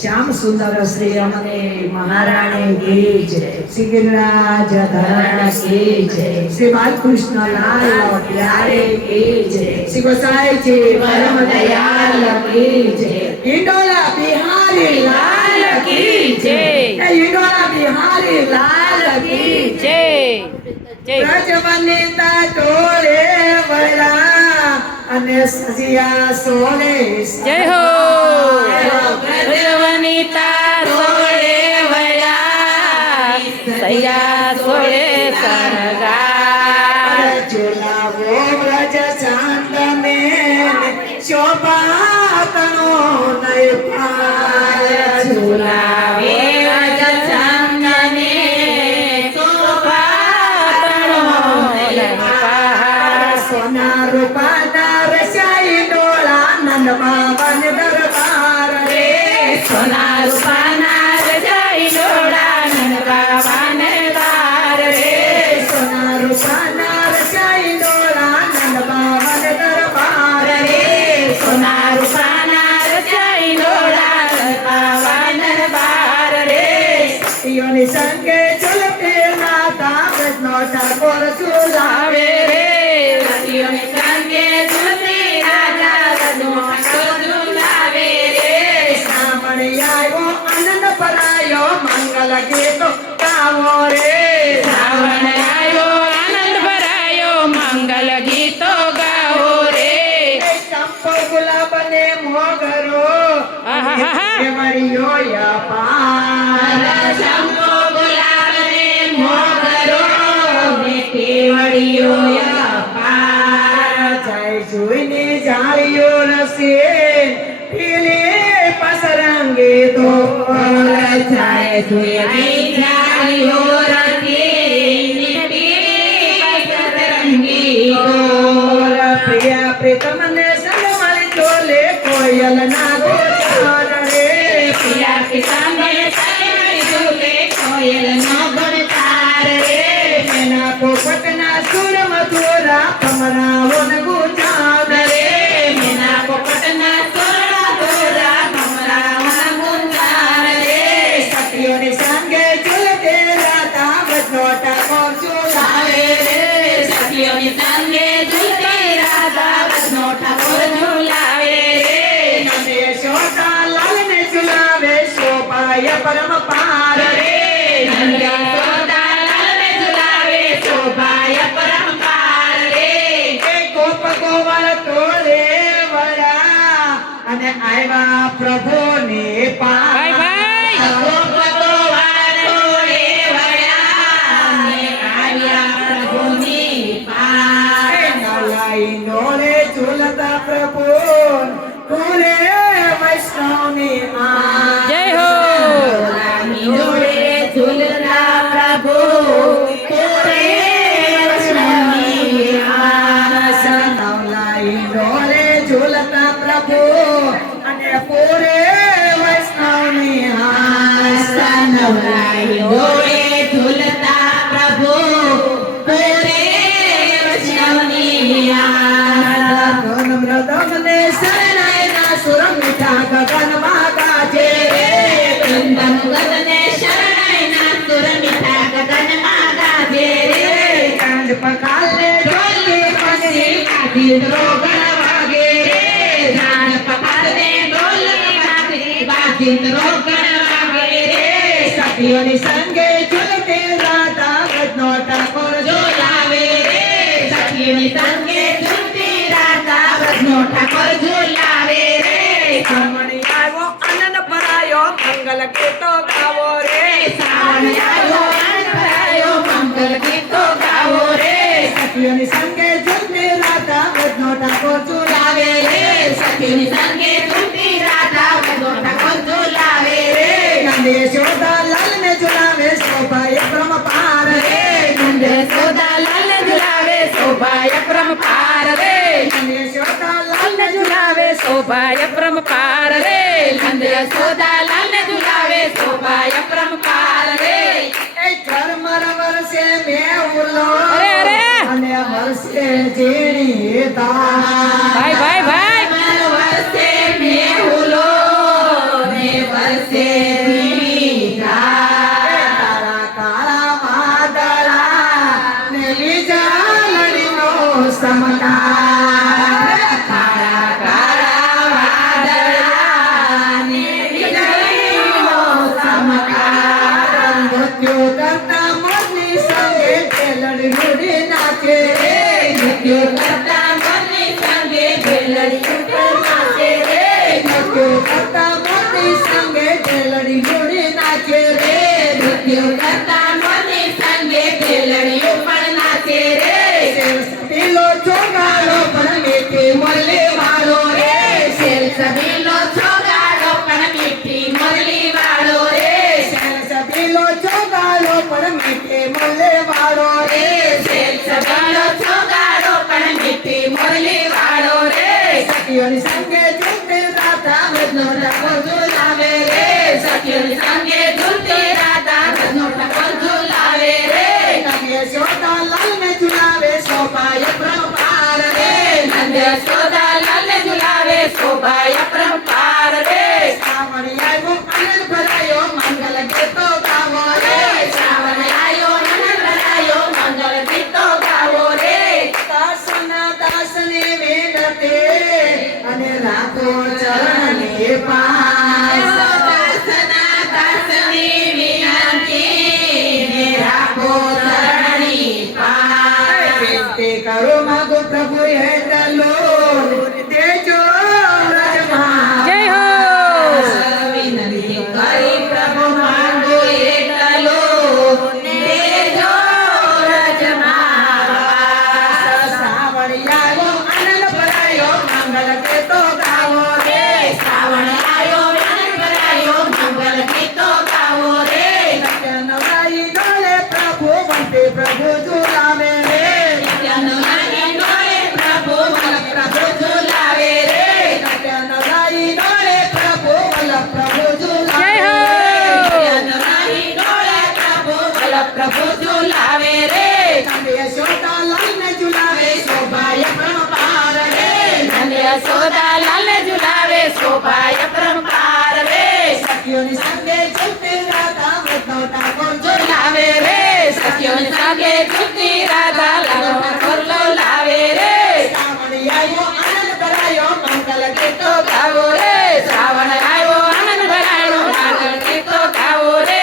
श्याम सुंदर श्री अमने महाराणी की जय, श्री गिरिराज धरण की जय, श्री बालकृष्ण लाल प्यारे की जय, श्री गोसाई जी परम दयाल की जय, इंडोला बिहारी लाल की जय, इंडोला बिहारी लाल की जय जय ब्रजवनिता टोळे वळा અને સજિયા સોળે જય હો વનિતા સોળે વયા સૈયા સોળે શણગાર ઝુલાવો વ્રજ ચાંદને શોભાતનો નય પાર ઝુલાવે વ્રજ ચાંદને શોભાતનો નય પાર સોના રૂપાના રસાઈ ડોળા નંદ બાબન દરબાર રે સોના રૂપાના રજાઈ ડોળા નંદ બાબાને બાર રે સોના રૂપાના રસાઈ ડોળા નંદ બાબન દરબાર રે સોના રૂપાના રજાઈ ડોળા નંદ બાબાને બાર રે યોની સંગે ચલતે નાતા કૃષ્ણ ઠાકોર ઝુલાવે આવે રે રતિયોને સંગે ઝૂલતી રાજા રજુ ઝુલાવે રે શ્રાવણ આવ્યો આનંદ પરાયો મંગલ ગીતો ગાવો રે શ્રાવણ આવ્યો આનંદ ભરાયો મંગલ ગીતો ગાઓ રે ચંપો ગુલાબ ને મોગરો આહાહા. કેવડિયો યપાર ચંપો ગુલાબ ને મોગરો ને કેવડિયો યપાર જય જોઈને જાળીઓ રસે પીલે પસરંગે તો જાય સુયની જાળીઓ રતી ને પીળી પસરંગી ગોળ. પ્રિય પ્રીતમ ને સંગ મળી ચોલે કોયલ ના ગોચાર રે પિયા પિતાંબરે સરી ઝૂલે કોયલનો ગણતાર રે એના પોપટના સુર મધુરા કમરાવો ને ગુંજાન રે મેના પોપટના સોરડા દોરા કમરાઓના ગુંજાર રે સખીઓની સંગે ઝૂલતે રાતા બધો ટાકોર ઝુલાવે આવે રે સખીઓની સંગે ઝૂલતી રાધા બસનો ઠાકોર ઝુલાવે રે નંદે શોતા લાલ ને ઝુલાવે શોભાય પરમ પાર રે નંદા સોદા લાલને ઝુલાવે શોભાય પરંપાર રે એ ગોપ ગોવાળ તોડે વળા અને આવ્યા પ્રભુને પાર ભાઈ ભાઈ ગોપતો વાળોએ વળ્યા ને આવ્યા પ્રભુની પાર નવલાઈ નોરે ઝૂલતા પ્રભુ કોરે વૈષ્ણવની માં જય હો રામી જોડે ઝૂલતા પ્રભુ પૂરે વૈષ્ણવની આસ. નવલાઈ નોરે ઝૂલતા પ્રભુ અને પૂરે વૈષ્ણવની હાસ નવલાઈ જોડે ઝૂલતા પ્રભુ પૂરે વૈષ્ણવની આસ. મૃદંગને શરણાઈના સુર મીઠા ગગનમાં ગાજે રે વૃંદન ગગને શરણાઈના સુર મીઠા ગગનમાં ગાજે રે કાંડ પકાલે ઢોલકી પગી કાઢી રોગણ વાગે રે જાણ પકડને ઢોલ વાગે બાજી રોગણ વાગે રે સખીઓની સંગે ઝૂલતે રાધા ગજનો ઠાકોર ઝુલાવે રે સખીની સંગે ઝૂલતી રાધા બસનો ઠાકોર ઝુલાવે રે શ્રાવણી આવ્યો આનંદ ભરાયો મંગલ ગીતો ગાવો રે શ્રાવણ આવ્યો આનંદ ભરાયો મંગલ ગીતો ગાવો રે સખીઓની સંગે ઝૂલતે રાધા ગજનો ઠાકોર ઝુલાવે રે સખીની સંગે ઝૂલતી રાધા બસનો ઠાકોર ઝુલાવે રે નંદે શોધા લાલ ને ઝુલાવે શોભાય બ્રહ્મ પાર રે નંદ સોદા લાલ ઝુલાવે શોભાય પરંપાર રે નંદે શોધા લાલ લાલ ઝુલાવે શોભાય પરંપાર રે નંદ સોદા લાલ ઝુલાવે શોભાય પરંપાર રે એ ધર્મર વર્ષે મેઉલો અરે અરે અને વર્ષે જેણી તા ભાઈ ભાઈ ભાઈ વર્ષે મેઉલો ને વર્ષે વરસે ધીરા તારા કાળા વાદળા ને વીજળીનો ચમકાર કાળા કાળા વાદળા ને વીજળીનો ચમકાર મૃત્યુ કરતા મોરની સંગે ખેલડી રૂડી નાખે મૃત્યુ કરતા મોરની સંગે ભેલડી ઉપર નાચે રે મૃત્યુ કરતા મોરની સંગે ખેલડી રૂડી નાખે રે મૃત્યુ કરતા મોરની સંગે ભેલડી ઉપર નાચે રે પેલો ચોગાડો પણ મીઠી મળે વાળો રે શેર સબીલો છોગાડો પણ મીઠી મુરલી વાળો રે પેલો ચોગાડો પણ મીઠી મળે વાળો રે શેર સબીલો છોગાડો પણ મીઠી મુરલી વાળો રે સખીઓની સંગે ઝૂમતી રાધા રત્નો ટકો ઝુલાવે રે સખીઓની સંગે ઝૂલતી રાધા રત્નો ટકો ઝુલાવે રે નંગે સોતા લાલને ઝુલાવે શોભાય પ્રપાર રે નંદ યશોદા લાલને ઝુલાવે શોભાય અપરંપાર રે શ્રાવણી આવ્યો આનંદ ભરાયો મંગલ ગીતો ગાવો રે શ્રાવણ આયો નંદ ભરાયો મંગળ ગીતો ગાવો રે દાસના દાસને વિનતે અને રાખો ચરણે પાસ દાસના દાસની વિનંતી ને રાખો ચરણી પાસ વિનતી કરો માગો પ્રભુ હેતલો દેજો રજમાં જય હો વિનંતી કરી પ્રભુ માંગો એકલો દેજો રજમાં શ્રાવણી આવ્યો આનંદ ભરાયો મંગલ ગીતો ગાવો રે શ્રાવણ આયો આનંદ ભરાયો મંગલ ગીતો ગાવો રે નવરાઈ ડોલે પ્રભુ વંદે પ્રભુ ઝુલાવે રે નવરાઈ ડોળે પ્રભુ વલ્લભ પ્રભુ ઝુલાવે રે નવરાઈ ડોલે પ્રભુ વલ્લભ પ્રભુ જય ઝુલાવે હો નવરાઈ ડોળે પ્રભુ વલ્લભ પ્રભુ ઝુલાવે રે યશોદા લાલને ઝુલાવે શોભાય પ્રપાર રે નંદ યશોદા લાલને ઝુલાવે શોભાય અપરંપાર રે સખીઓની સંગે ઝૂલતી રાધા વૃદ્ધો ઠાકોર ઝુલાવે રે સખીઓની સંગે ઝૂલતી રાધા લાલો ઠાકોર લાવે રે શ્રાવણી આવ્યો આનંદ ભરાયો મંગલ ગીતો ગાવો રે શ્રાવણ આવ્યો આનંદ ભરાયો મંગળ ગીતો ગાવો રે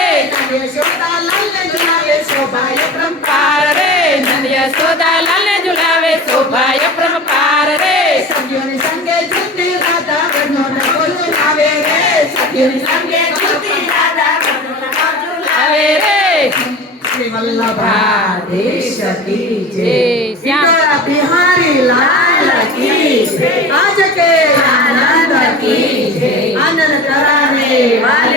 યશોદા લાલને ઝુલાવે શોભાય પ્રપાર પાર રે નંદ યશોદા લાલને ઝુલાવે શોભાય અપરંપાર રે સખીઓની સંગે ઝૂલતી રાધા વૃદ્ધો ઠાકોર ઝુલાવે રે સખીઓની સંગે ઝૂલતી રાધા લાલો ઠાકોર ઝુલાવે રે શ્રી વલ્લભાધીશ કી જય શ્યામ ઈન્દોરા બિહારી લાલ કી જય આજ કે આનંદ કી જય આનંદ કરાને વાલા